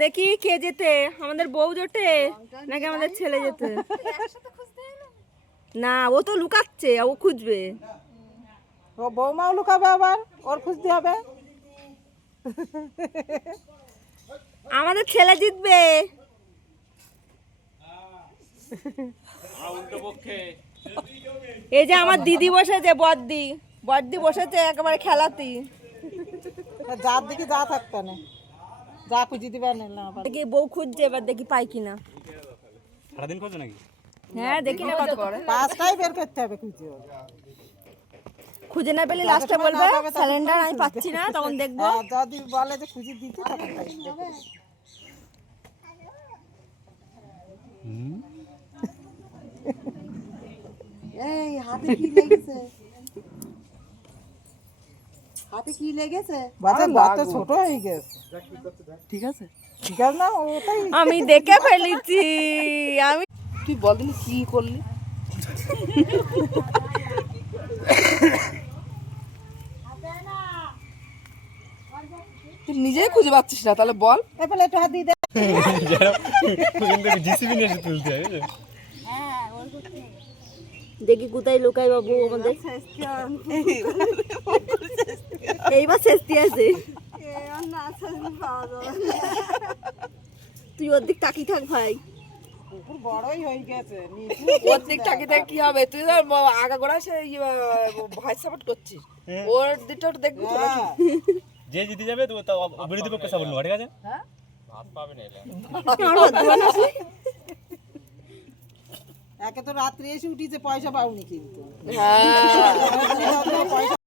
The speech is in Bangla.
দেখি কে যেতে, আমাদের বউ জোটে নাকি আমাদের ছেলে যেতে? না, ও তো লুকাচ্ছে, ও খুঁজবে। ও বৌমাও লুকাবে, আবার ওর খুঁজতে হবে। আমাদের ছেলে জিতবে। এই যে আমার দিদি বসেছে, বড়দি বড়দি বসেছে একেবারে খেলাতি। যার দিকে যা থাকতে না, যা খুঁজে দিবে না। দেখি বউ খুঁজছে, এবার দেখি পাই কিনা। সারাদিন করছো নাকি? হ্যাঁ, দেখি না কত করে। পাঁচটাই বের করতে হবে খুঁজে। খুঁজে না পেলে লাস্টে বলবে সিলিন্ডার আমি পাচ্ছি না, তখন দেখবো। যদি বলে যে খুঁজে দিতে, তখন পাইবে। এই হাতে কি লেগেছে? হাতে কি লেগেছে? বাজার বাচ্চা ছোট হয়ে গেছে। ঠিক আছে, ঠিক আছে না, ওটাই। আমি দেখে ফেলেছি। আমি তুই বল দিন কি করলি? তুই নিজেই খুঁজে পাচ্ছিস না, তাহলে বল। এবার একটু হাত দিয়ে দে। জিসিবি নিয়ে এসে তুলতে হবে। দেখি কোথায় লুকাই বাবু আমাদের। এইবার শেষটি আছে। তুই ওর দিক তাকিয়ে থাক ভাই। কুকুর বড়ই হয়ে গেছে। ওর দিক তাকিয়ে কি হবে? তুই ধর আগা গোড়া সে ভয় সাপোর্ট করছিস, ওর দিকটা একটু দেখবি তো নাকি? যে জিতে যাবে তো বিরোধী পক্ষে সাপোর্ট নেবো, ঠিক আছে? একে তো রাত্রে এসে উঠিছে, পয়সা পাওনি কিন্তু। হ্যাঁ। পয়সা